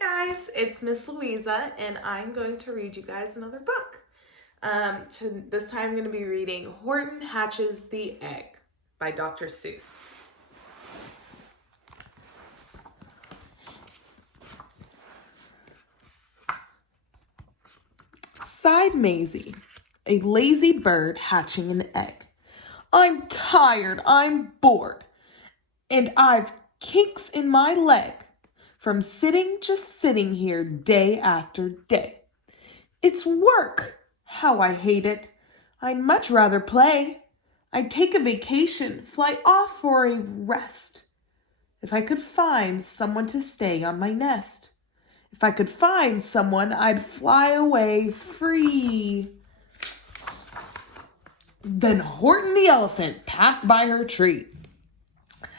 guys, it's Miss Luiza, and I'm going to read you guys another book. This time I'm going to be reading Horton Hatches the Egg by Dr. Seuss. Sighed Maisie, a lazy bird hatching an egg. I'm tired, I'm bored, and I've kinks in my leg from just sitting here day after day. It's work. How I hate it. I'd much rather play. I'd take a vacation, fly off for a rest. If I could find someone to stay on my nest. If I could find someone, I'd fly away free. Then Horton the elephant passed by her tree.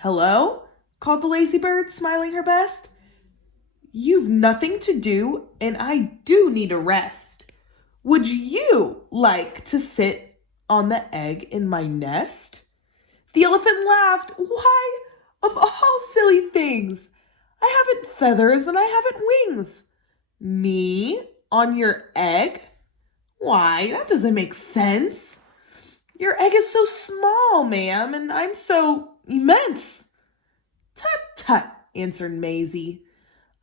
Hello? Called the lazy bird, smiling her best. You've nothing to do, and I do need a rest. Would you like to sit on the egg in my nest? The elephant laughed. Why, of all silly things, I haven't feathers and I haven't wings. Me on your egg? Why, that doesn't make sense. Your egg is so small, ma'am, and I'm so immense. Tut, tut, answered Maisie.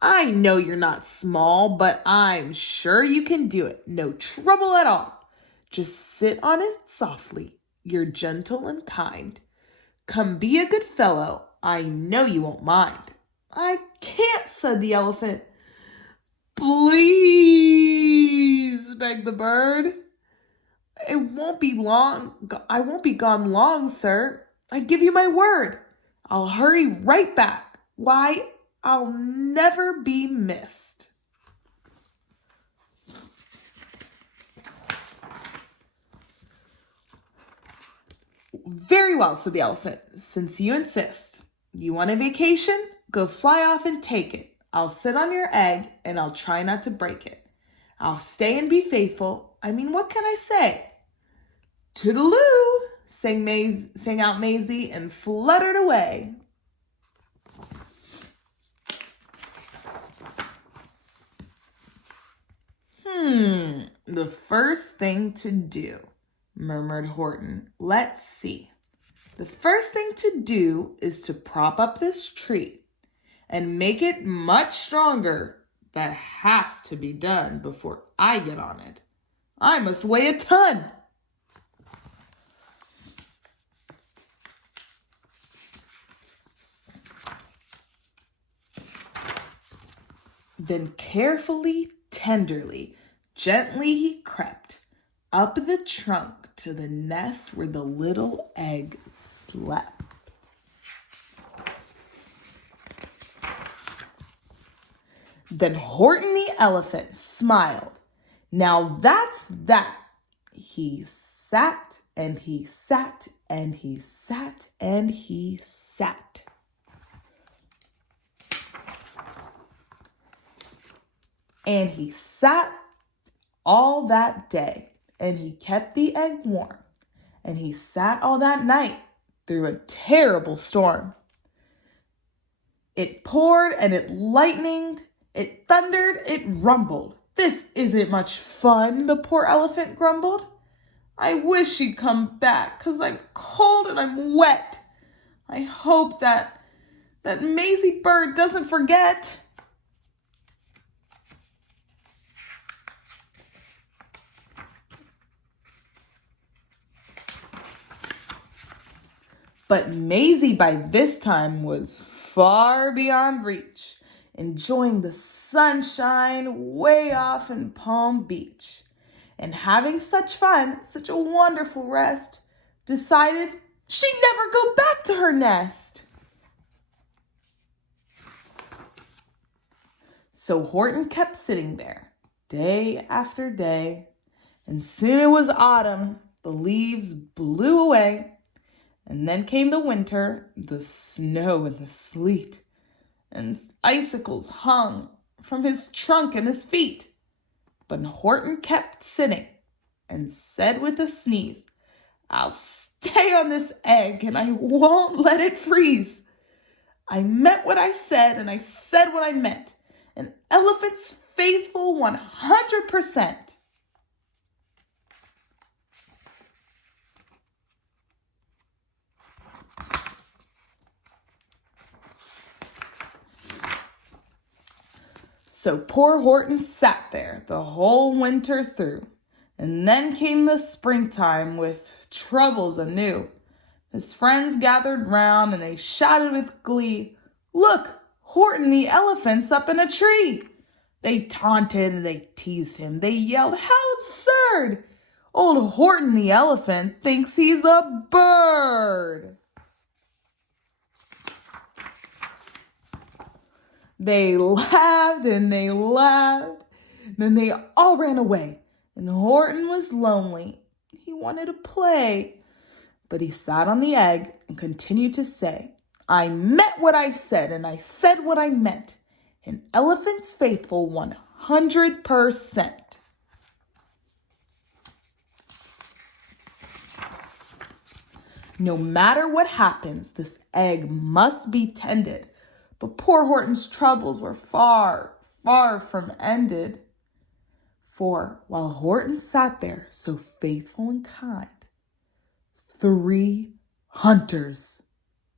I know you're not small, but I'm sure you can do it. No trouble at all. Just sit on it softly. You're gentle and kind. Come be a good fellow. I know you won't mind. I can't, said the elephant. Please, begged the bird. I won't be gone long, sir. I give you my word. I'll hurry right back. Why, I'll never be missed. Very well, said the elephant, since you insist. You want a vacation? Go fly off and take it. I'll sit on your egg and I'll try not to break it. I'll stay and be faithful. I mean, what can I say? Toodaloo, sang out Maisie and fluttered away. The first thing to do, murmured Horton. Let's see. The first thing to do is to prop up this tree and make it much stronger. That has to be done before I get on it. I must weigh a ton. Then carefully, tenderly, gently he crept up the trunk to the nest where the little egg slept. Then Horton the elephant smiled. Now that's that. He sat and he sat and he sat and he sat. And he sat all that day, and he kept the egg warm, and he sat all that night through a terrible storm. It poured and it lightened, it thundered, it rumbled. This isn't much fun, the poor elephant grumbled. I wish she'd come back, 'cause I'm cold and I'm wet. I hope that Maisie bird doesn't forget. But Maisie by this time was far beyond reach, enjoying the sunshine way off in Palm Beach. And having such fun, such a wonderful rest, decided she'd never go back to her nest. So Horton kept sitting there, day after day, and soon it was autumn. The leaves blew away. And then came the winter, the snow and the sleet, and icicles hung from his trunk and his feet. But Horton kept sitting and said with a sneeze, I'll stay on this egg and I won't let it freeze. I meant what I said and I said what I meant, an elephant's faithful 100%. So poor Horton sat there the whole winter through. And then came the springtime with troubles anew. His friends gathered round and they shouted with glee, "Look, Horton the elephant's up in a tree." They taunted and they teased him. They yelled, "How absurd! Old Horton the elephant thinks he's a bird." They laughed and they laughed. Then they all ran away. And Horton was lonely. He wanted to play. But he sat on the egg and continued to say, "I meant what I said and I said what I meant. An elephant's faithful 100%. No matter what happens, this egg must be tended. But poor Horton's troubles were far, far from ended. For while Horton sat there so faithful and kind, 3 hunters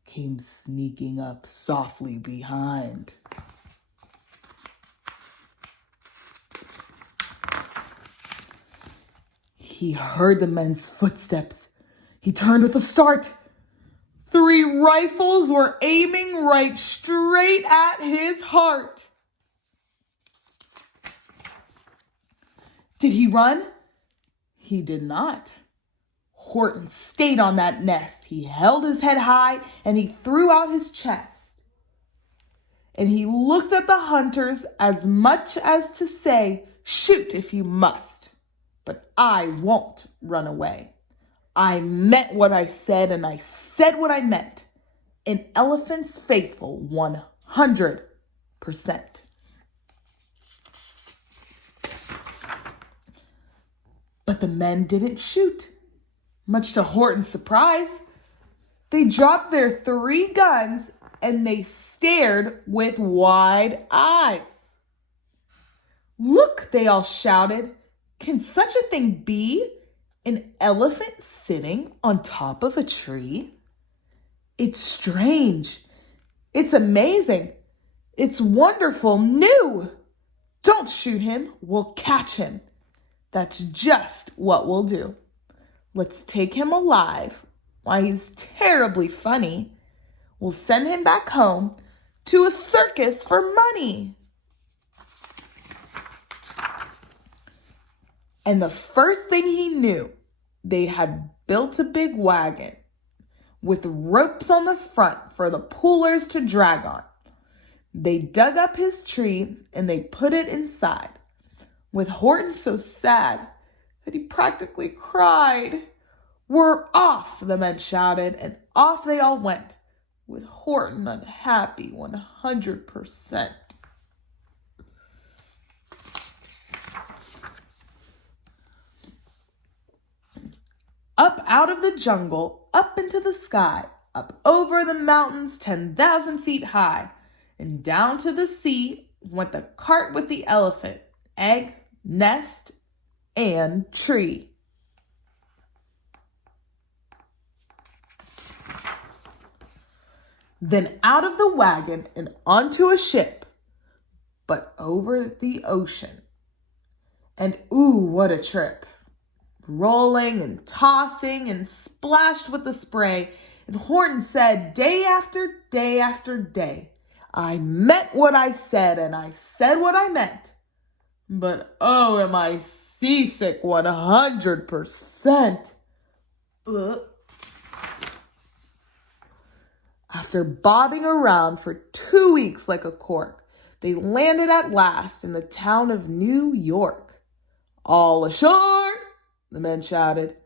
came sneaking up softly behind. He heard the men's footsteps. He turned with a start. 3 rifles were aiming right straight at his heart. Did he run? He did not. Horton stayed on that nest. He held his head high and he threw out his chest. And he looked at the hunters as much as to say, "Shoot if you must, but I won't run away. I meant what I said and I said what I meant. An elephant's faithful 100%. But the men didn't shoot, much to Horton's surprise. They dropped their 3 guns and they stared with wide eyes. "Look," they all shouted. "Can such a thing be? An elephant sitting on top of a tree? It's strange. It's amazing. It's wonderful, new. Don't shoot him. We'll catch him. That's just what we'll do. Let's take him alive. Why, he's terribly funny. We'll send him back home to a circus for money." And the first thing he knew, they had built a big wagon with ropes on the front for the pullers to drag on. They dug up his tree and they put it inside, with Horton so sad that he practically cried. "We're off," the men shouted, and off they all went, with Horton unhappy 100%. Up out of the jungle, up into the sky, up over the mountains 10,000 feet high, and down to the sea went the cart with the elephant, egg, nest, and tree. Then out of the wagon and onto a ship, but over the ocean. And ooh, what a trip. Rolling and tossing and splashed with the spray. And Horton said day after day after day, "I meant what I said and I said what I meant. But oh, am I seasick 100%. Ugh." After bobbing around for 2 weeks like a cork, they landed at last in the town of New York. "All ashore!" the men shouted,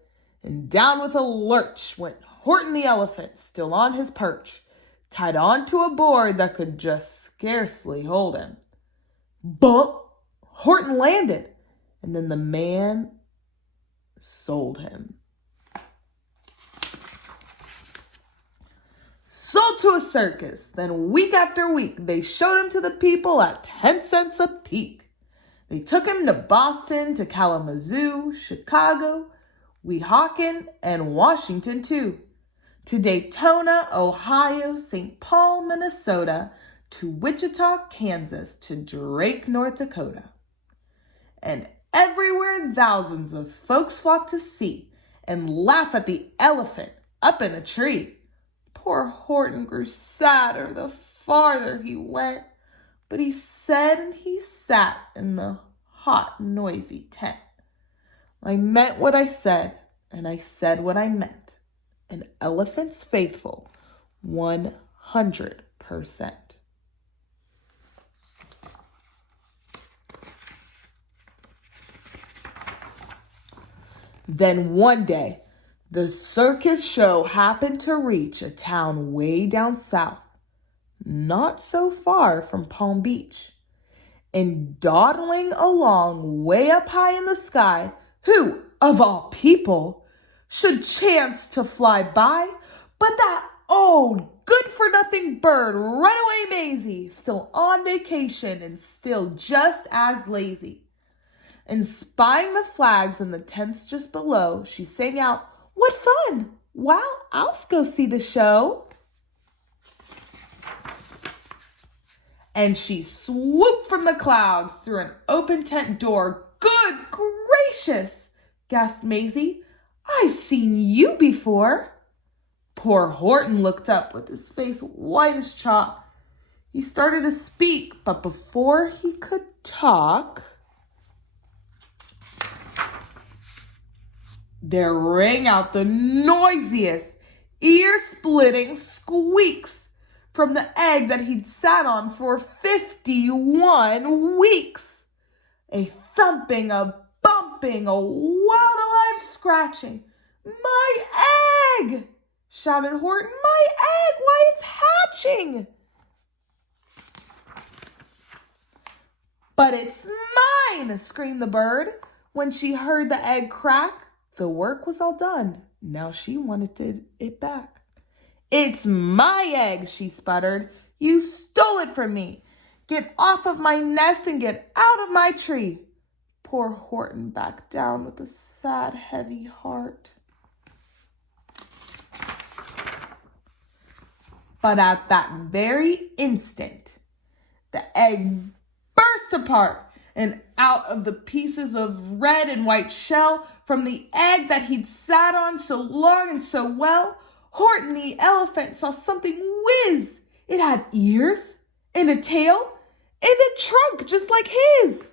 and down with a lurch went Horton the elephant, still on his perch, tied onto a board that could just scarcely hold him. Bump! Horton landed, and then the man sold him. sold to a circus. Then week after week, they showed him to the people at 10 cents a peek. They took him to Boston, to Kalamazoo, Chicago, Weehawken, and Washington too. To Daytona, Ohio, St. Paul, Minnesota, to Wichita, Kansas, to Drake, North Dakota. And everywhere thousands of folks flocked to see and laugh at the elephant up in a tree. Poor Horton grew sadder the farther he went, but he said and he sat in the hot, noisy tent. I meant what I said, and I said what I meant. An elephant's faithful, 100%. Then one day, the circus show happened to reach a town way down south, not so far from Palm Beach. And dawdling along way up high in the sky, who, of all people, should chance to fly by but that old good-for-nothing bird, Runaway Maisie, still on vacation and still just as lazy. And spying the flags in the tents just below, she sang out, "What fun! Wow, I'll go see the show." And she swooped from the clouds through an open tent door. "Good gracious!" gasped Maisie. "I've seen you before." Poor Horton looked up with his face white as chalk. He started to speak, but before he could talk, there rang out the noisiest, ear-splitting squeaks from the egg that he'd sat on for 51 weeks. A thumping, a bumping, a wild alive scratching. "My egg!" shouted Horton. "My egg! Why, it's hatching!" "But it's mine!" screamed the bird. When she heard the egg crack, the work was all done. Now she wanted it back. "It's my egg," she sputtered. "You stole it from me. Get off of my nest and get out of my tree." Poor Horton backed down with a sad, heavy heart. But at that very instant, the egg burst apart, and out of the pieces of red and white shell from the egg that he'd sat on so long and so well, Horton the elephant saw something whiz. It had ears and a tail and a trunk just like his.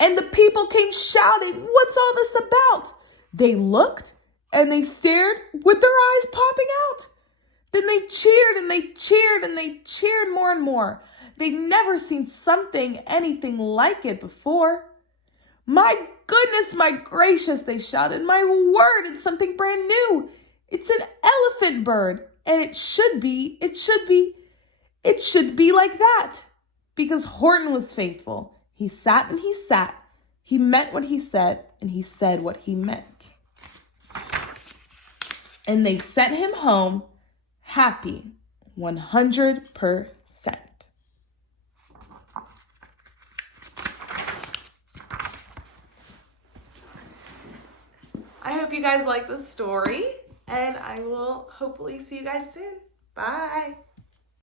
And the people came shouting, "What's all this about?" They looked and they stared with their eyes popping out. Then they cheered and they cheered and they cheered more and more. They'd never seen anything like it before. "My goodness, my gracious," they shouted. "My word, it's something brand new. It's an elephant bird, and it should be like that." Because Horton was faithful. He sat and he sat. He meant what he said, and he said what he meant. And they sent him home happy, 100%. I hope you guys like this story, and I will hopefully see you guys soon. Bye.